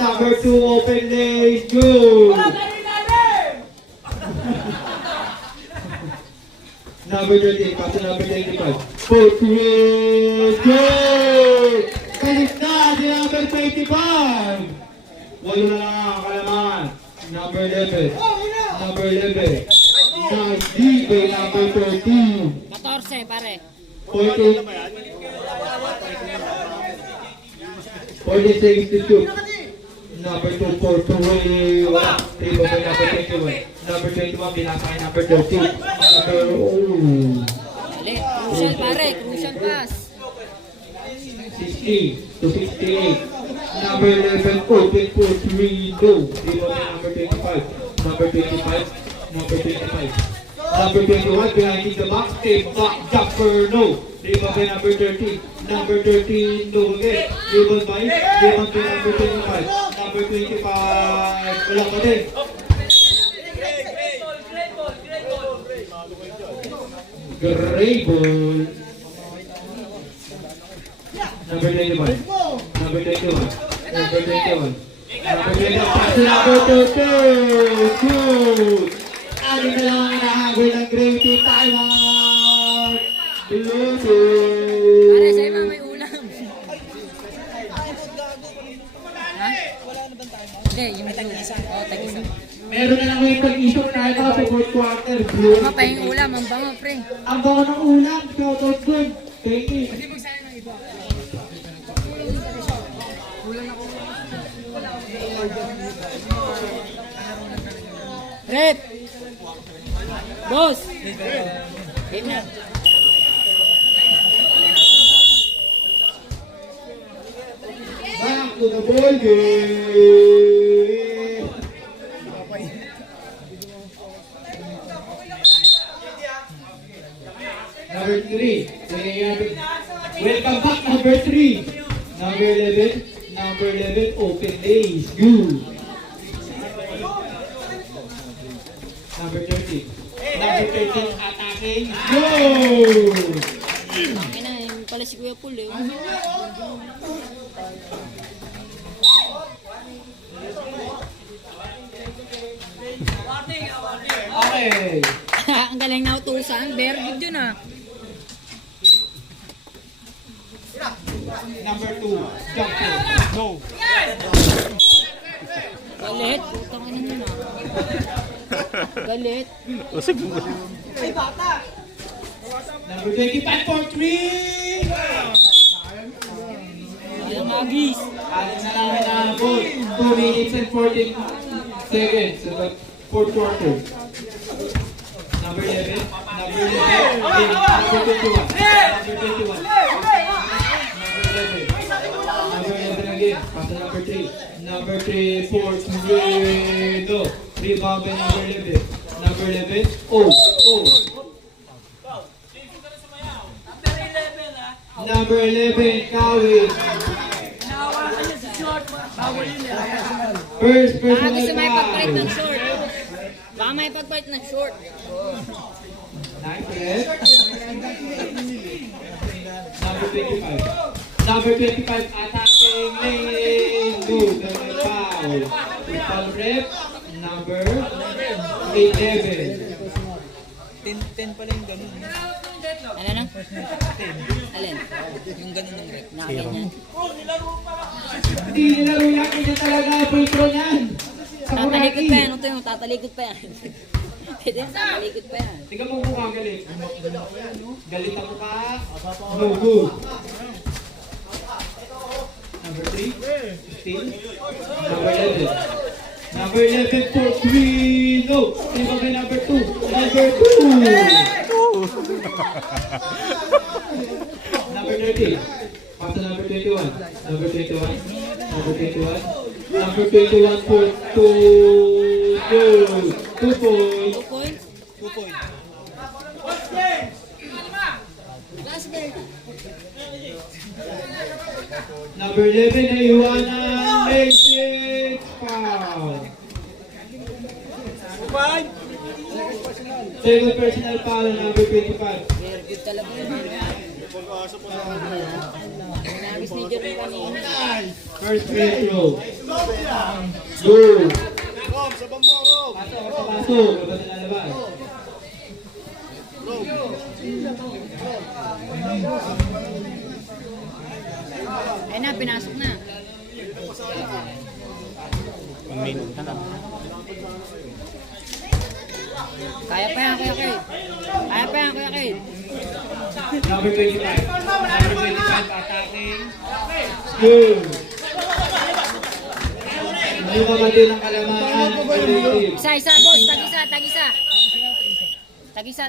Number 2, open lace, good. Number 13, pass to number 25. Footwear, good. Kalit na si number 25. Walo na lang ang kalaman. Number 11. Number 11. Nice D by number 13. 14, pare. 14. 46 to shoot. Number 2, 4 to way. Wala. 3 by number 21. Number 21, binasa kay number 13. Number, oh. Dali, crucial pare, crucial pass. 60 to 68. Number 11, open for 3, go. 3 by number 25. Number 25. Number 25. Number 21, behind the box. Take back, jumper, no. 3 by number 13. Number 13, no again. 3 by number 25. Number 25, wala pa din. Gray ball. Number 21. Number 21. Number 21. Number 21. Pass to number 13. Good. Ano na lang ang nahabol ng Gray Team. Time out. Pare, sa'yo ba may ulam? Ha? Hindi, yung tag-isa. Oo, tag-isa. Meron na lang yung tag-isok na ito sa fourth quarter. Blue. Mga pa yung ulam, ang bango, pre. Ang bango ng ulam. Shoutout good. Thank you. Red! Boss! Game na. Back to the ball game. Number 3. Welcome back, number 3. Number 11. Number 11, open lace. Good. Number 13. Number 13, attacking. Go! Ay na, yung pala si Kuya Paul eh. Okay. Ang galing na utusan. Very good yun ah. Number 2, jumper. No. Galit. Putang ina nyo na. Galit. Number 25 for 3. Walang agis. Alis na namin ang ball. 2 minutes and 14 seconds sa fourth quarter. Number 11. Number 11. Number 21. Number 21. Number 11 again. Pass to number 3. Number 3, 4, 3, no. Rebound by number 11. Number 11. Oh. Number 11, Kawi. First Baka personal gusto may pagpalit ng foul. short. Baka may pagpalit ng short. Nice, red. Number 25. Number 25, attacking lane. Good, foul. Foul rep. Number 11. 10 pala yung ganun. Ano na? Alin? Yung ganun ng rep. Nakaganyan. Hindi nilaro yan, hindi talaga full throw niyan. Tatalikod pa yan. Ito yung tatalikod pa yan. Pwede yung tatalikod pa yan. Tingnan mo mukha galit. Galit ang mukha. No good. Number 3. Still. Number 11. Number 11 for 3. No. Tingnan mo number 2. Number 2. Number 30. Pass to number 21. Number 21. Number 21. Number 21 for 2. Good. 2 points. 2 points. 2 points. Last break. Number 11 ay Juana Mason. Foul. Second personal foul on number 25. Very good talaga yun. Miss Major ng kanina. First free throw. Go. Pasok. Labas na labas. Ayun na, pinasok na. 1 minute na lang. Kaya pa yan, Kuya Kate. Kaya pa yan, Kuya Kate. Number 25. Number 25 attacking. Good. Ano ka mati ng kalamangan? Isa, boss. Tag-isa. Tag-isa.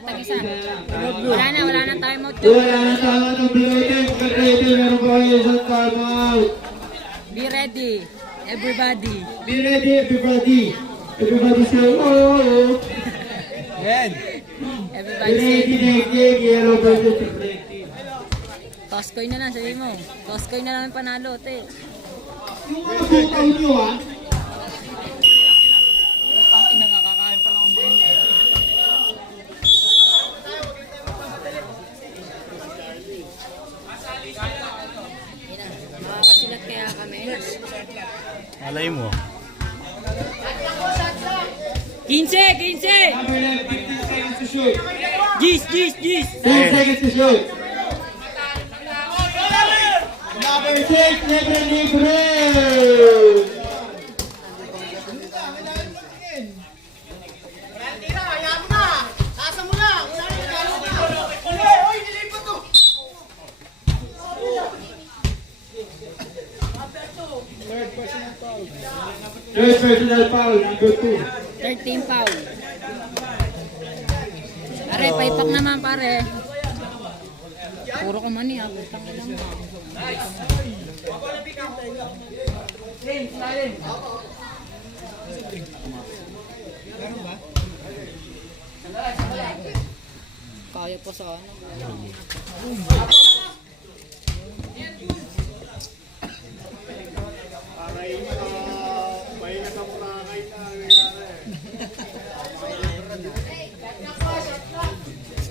Wala na timeout to. Wala na tama ng bloating. Pag-ready, meron pa kayo sa timeout. Be ready, everybody. Be ready, everybody. Everybody say, oh. Yan. Be Everybody ready, say, Nick. Yellow versus the black team. Toscoy na lang, sabi mo. Toscoy na lang yung panalo, te. Yung mga bukaw nyo, ha? Ang ina nga, kakain pa lang ako. Yun na, makakasulat kaya kami. Malay mo. 15! Number 11, 15 seconds to shoot. Gis! 10 seconds to shoot. Number 6, libre. Third personal foul, number 2. 13 foul. Pare, paipak naman pare. Puro ka mani ha. Putang ina mo. Kaya pa sa ano.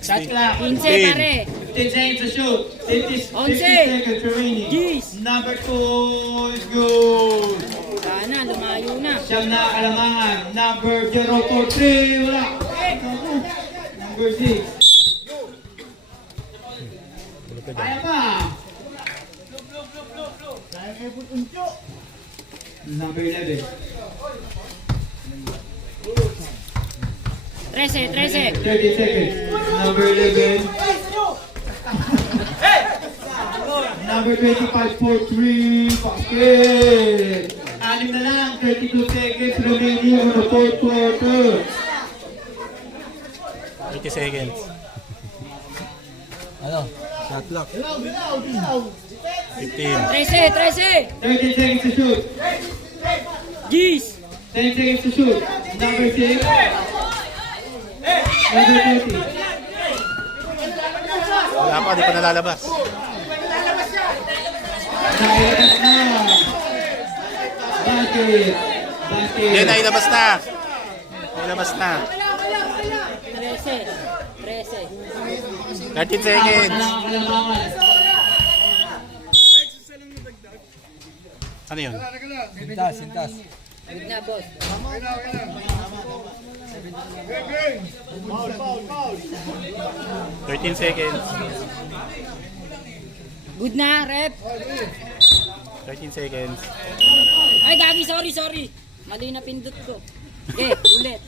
Shot clock. 15 pare. 15 seconds to shoot. 50 Onse. seconds remaining. Gis. Number 2 is good. Sana, lumayo na. Siyam na kalamangan. Number 043. Wala. Number 6. Kaya pa. Number 11. 13. 30 seconds. Number 11. Number 25 for 3. Basket. 6 na lang. 32 seconds remaining on the fourth quarter. 80 seconds. Ano? Shot lock. 15. 13. 30 seconds to shoot. Gis. 10 seconds to shoot. Number 6. Number 30. Wala pa, di pa nalalabas. Nailabas na. Basket. Yan, nailabas na. Nailabas na. 13. 13 seconds. Kalamangan. Ano yun? Sintas. Good na, boss. 13 seconds. Good na, rep. 13 seconds. Ay, gagi, sorry. Mali na pindot ko. Okay, ulit.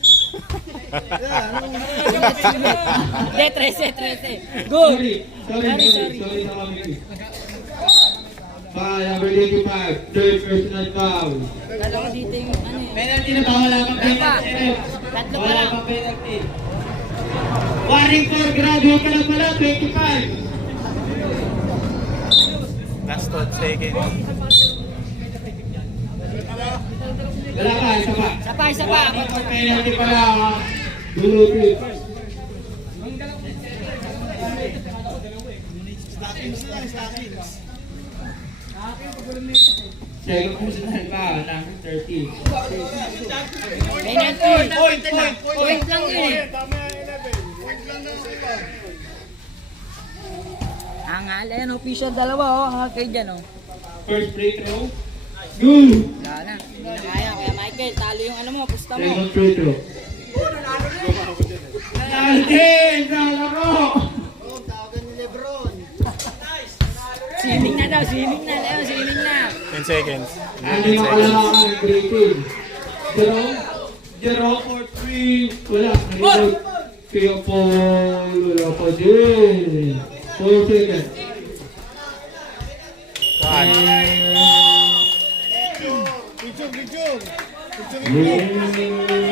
Hindi, 13. Good. Sorry sa kami. Number 25. Third personal foul. Kala ko dito yung ano eh. Penalty na ba? Wala pang penalty. Tatlo pa Wala lang. pang penalty. Warring for graduate ka lang pala. 25. Last 12 seconds. Wala ka, isa pa. Isa pa. Penalty pala. Dulutin. Second personal foul. Number 30. Penalty. Point lang yun eh. Angal, ayan, official dalawa oh. Angal kayo dyan oh. First free throw. Good. Wala na. Hindi na kaya. Kaya Michael, talo yung ano mo, pusta mo. Second free throw. Alden, nalaro! Swimming na daw, swimming na. Leo, swimming na. 10 seconds. Ano 10 yung seconds. kalalakan ng grade 10? Jerome for 3. Wala. Nalilog. Kaya Paul. Wala pa din. 4 seconds. 1. Yeah.